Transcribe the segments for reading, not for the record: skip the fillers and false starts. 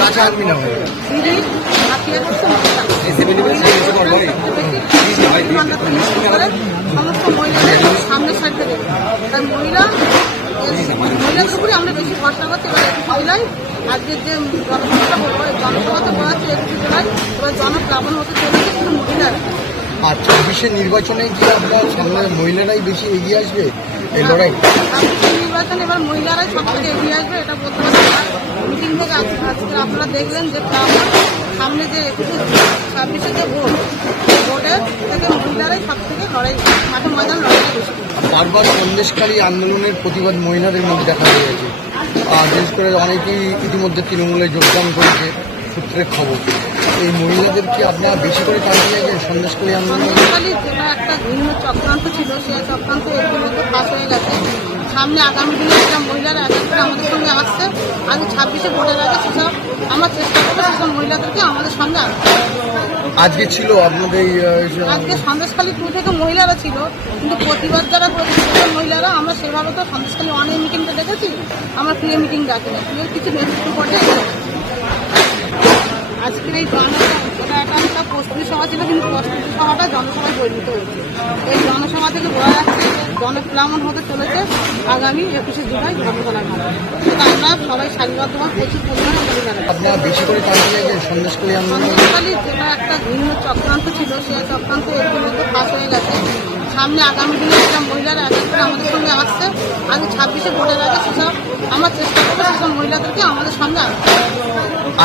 কাঁচা আর্মি না হয় সমস্ত মহিলাদের সামনের সাইড থেকে মহিলাদের উপরে আমরা বেশি ভরসা করছি। এবার মহিলাই আজকের যে জনসভাতে বলা হচ্ছে 21 জুলাই এবার জনপ্লাবন হতে চলেছে শুধু মহিলারা। আর 24-এর নির্বাচনে কি আপনার সামনে মহিলারাই বেশি এগিয়ে আসবে এই লড়াই? নির্বাচনে এবার মহিলারাই সব থেকে এগিয়ে আসবে এটা বলতে পারছি না। মিটিং থেকে আজকে আপনারা দেখলেন যে সামনে যে 26-এ যে ভোটের থেকে মহিলারাই সব থেকে লড়াই মাঠে ময়দান লড়াই বেশি। বারবার সন্দেশকারী আন্দোলনের প্রতিবাদ মহিলাদের মধ্যে দেখা গিয়েছে। বিশেষ করে অনেকেই ইতিমধ্যে তৃণমূলে যোগদান করেছে সূত্রের খবর। এই মহিলাদেরকে আপনারা বেশি করে টানতে চাইছেন সন্দেশকারী আন্দোলন? সন্দেশকারী যেটা একটা ভিন্ন চক্রান্ত ছিল সেই চক্রান্ত এর মধ্যে ফাঁস হয়ে গেছে। সামনে আগামী দিনে একটা মহিলারা এক করে আমাদের সঙ্গে আসছে। আগে 26-এ ভোটের আগে সেসব আমরা চেষ্টা করবো সেসব মহিলাদেরকে আমাদের সঙ্গে আসতে। আজকে ছিল আপনাদের আজকে সন্দেশখালী 2 থেকে মহিলারা ছিল, কিন্তু প্রতিবাদ যারা করেছে সেসব মহিলারা আমরা সেভাবে তো সন্দেশখালী 1-এর মিটিংটা দেখেছি, আমরা প্রিয় মিটিং ডাকিনি। প্রিয় কিছু নেতৃত্ব পর্যায়ে আজকের এই এটা একটা প্রস্তুতি সভা ছিল, কিন্তু প্রস্তুতি সভাটা জনসভায় পরিণত হয়েছে। এই জনসভা থেকে বলা যাচ্ছে জনপ্লাবন হতে চলেছে আগামী 21শে জুলাই ধর্মতলার মাঠে। সেটা আমরা সবাই সারিবদ্ধভাবে প্রচুর পরিমাণে মহিলারা আপনারা বেশি করে টানতে চাইছেন সন্দেশকারী আন্দোলন? সন্দেশখালী যেটা একটা ভিন্ন চক্রান্ত ছিল সেই চক্রান্ত এর মধ্যে ফাঁস হয়ে গেছে। সামনে আগামী দিনে একটা মহিলারা এক করে আমাদের সঙ্গে আসছে। আগে 26-এ ভোটের আগে সেসব আমরা চেষ্টা করবো সেসব মহিলাদেরকে আমাদের সঙ্গে আসতে।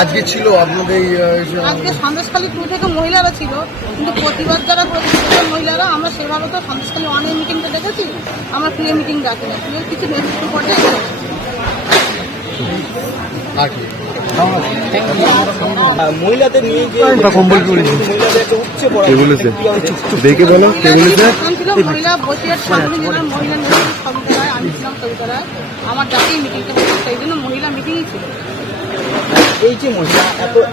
আজকে ছিল আপনাদের আজকে সন্দেশখালী 2 থেকে মহিলারা ছিল, কিন্তু প্রতিবাদ যারা করেছে সেসব মহিলারা আমরা সেভাবে তো সন্দেশখালী 1-এর মিটিংটা দেখেছি, আমরা প্রিয় মিটিং ডাকিনি। প্রিয় কিছু নেতৃত্ব পর্যায়ে মহিলাদের নিয়ে যে দেখে বলো ছিল মহিলা বসিয়ার সামনে জেলার মহিলা নেতৃত্ব সবিতারায়, আমি ছিলাম সবিতারায়। আমার ডাকেই মিটিংটা হচ্ছে, সেই জন্য মহিলা মিটিংই ছিল। এই যে মহিলা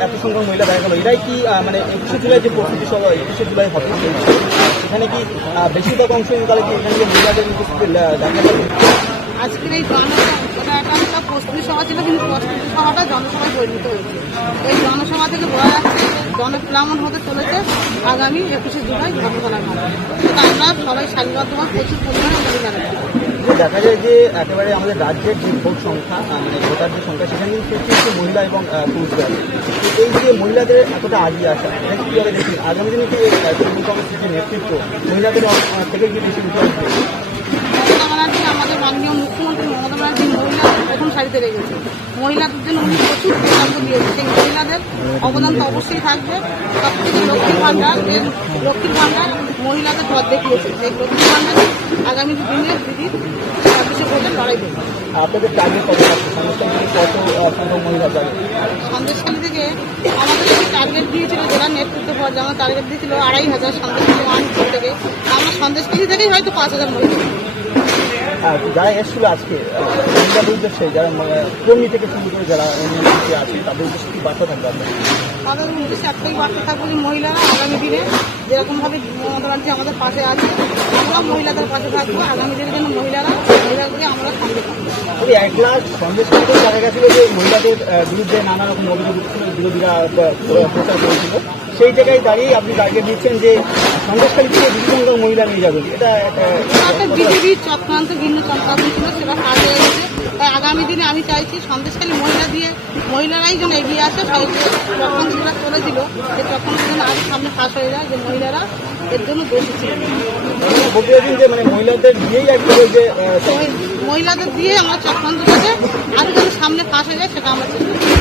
এত সংখ্যক মহিলা দেখা গেল, এরাই কি মানে 21শে জুলাই যে প্রস্তুতি সভা 21শে জুলাই হবে সেখানে কি বেশিরভাগ অংশ তাহলে কি এখানে মহিলাদের উপস্থিতি দেখা যাবে? আজকের এই এটা একটা প্রস্তুতি সভা ছিল, কিন্তু প্রস্তুতি সভাটা জনসভায় পরিণত হয়েছে। এই জনসভা থেকে বলা যাচ্ছে জনপ্লাবন হতে চলেছে আগামী 21শে জুলাই ধর্মতলার মাঠে। সেটা আমরা সবাই সারিবদ্ধভাবে প্রচুর পরিমাণে মহিলারা দেখা যায় যে একেবারে আমাদের রাজ্যের যে ভোট সংখ্যা মানে ভোটার যে সংখ্যা সেখানে কিন্তু মহিলা এবং পুরুষরা আছে। এই যে মহিলাদের এতটা আগিয়ে আসা এটা কীভাবে দেখি আগামী দিনে কি তৃণমূল কংগ্রেসের যে নেতৃত্ব মহিলাদের থেকে কি বেশি উঠে আসবে? মমতা ব্যানার্জি আমাদের মাননীয় মুখ্যমন্ত্রী মমতা ব্যানার্জি মহিলাদের প্রথম সারিতে রেখেছে। মহিলাদের জন্য উনি প্রচুর প্রকল্প দিয়েছে, সেই মহিলাদের অবদান তো অবশ্যই থাকবে। সবথেকে লক্ষ্মীর ভাণ্ডার মহিলাদের পথ দেখিয়েছে। সেই লক্ষ্মীর ভাণ্ডারে আগামী দিনে দিদির 26শে ভোটে লড়াই করবে। আপনাদের টার্গেট কত আছে? কত সংখ্যক মহিলা যাবে? সন্দেশখালী থেকে আমাদের একটি টার্গেট দিয়েছিল যারা নেতৃত্ব পর্যায়ে, আমার টার্গেট দিয়েছিল 2500 সন্দেশখালী 1 থেকে। আমরা সন্দেশখালী থেকেই হয়তো 5000 মহিলা। যারা এসেছিল আজকে মহিলাদের উদ্দেশ্যে যারা কর্মী থেকে শুরু করে যারা আছে তাদের উদ্দেশ্যে কি বার্তা থাকবে আপনার? তাদের উদ্দেশ্যে একটাই বার্তা থাকবে যে মহিলারা আগামী দিনে যেরকমভাবে মমতা ব্যানার্জি আমাদের পাশে আছে, আমরা মহিলাদের পাশে থাকবো। আগামী দিনের জন্য মহিলাদেরকে আমরা সামনে থাকবো। তবে 1 লাখ সন্দেশখালীতে দেখা গেছিল যে মহিলাদের বিরুদ্ধে নানা রকম অভিযোগ বিরোধীরা প্রচার করেছিল। সেই জায়গায় দাঁড়িয়ে আপনি টার্গেট দিচ্ছেন যে সন্দেশখালী থেকে বেশি সংখ্যক মহিলা নিয়ে যাবেন, এটা একটা বিজেপির চক্রান্ত ভিন্ন চক্রান্ত ছিল, সেটা ফাঁস হয়ে গেছে। তাই আগামী দিনে আমি চাইছি সন্দেশখালী মহিলারাই যেন এগিয়ে আসে। সেই যে চক্রান্ত যেটা চলেছিল সেই চক্রান্ত যেন আগে সামনে ফাঁস হয়ে যায়, যে মহিলারা এর জন্য দোষী ছিল। বলতে চাইছেন যে মানে মহিলাদের দিয়েই একবারে যে মহিলাদের দিয়ে আমরা চক্রান্তটাকে আরো যেন সামনে ফাঁস হয়ে যায় সেটা আমরা চেষ্টা করি।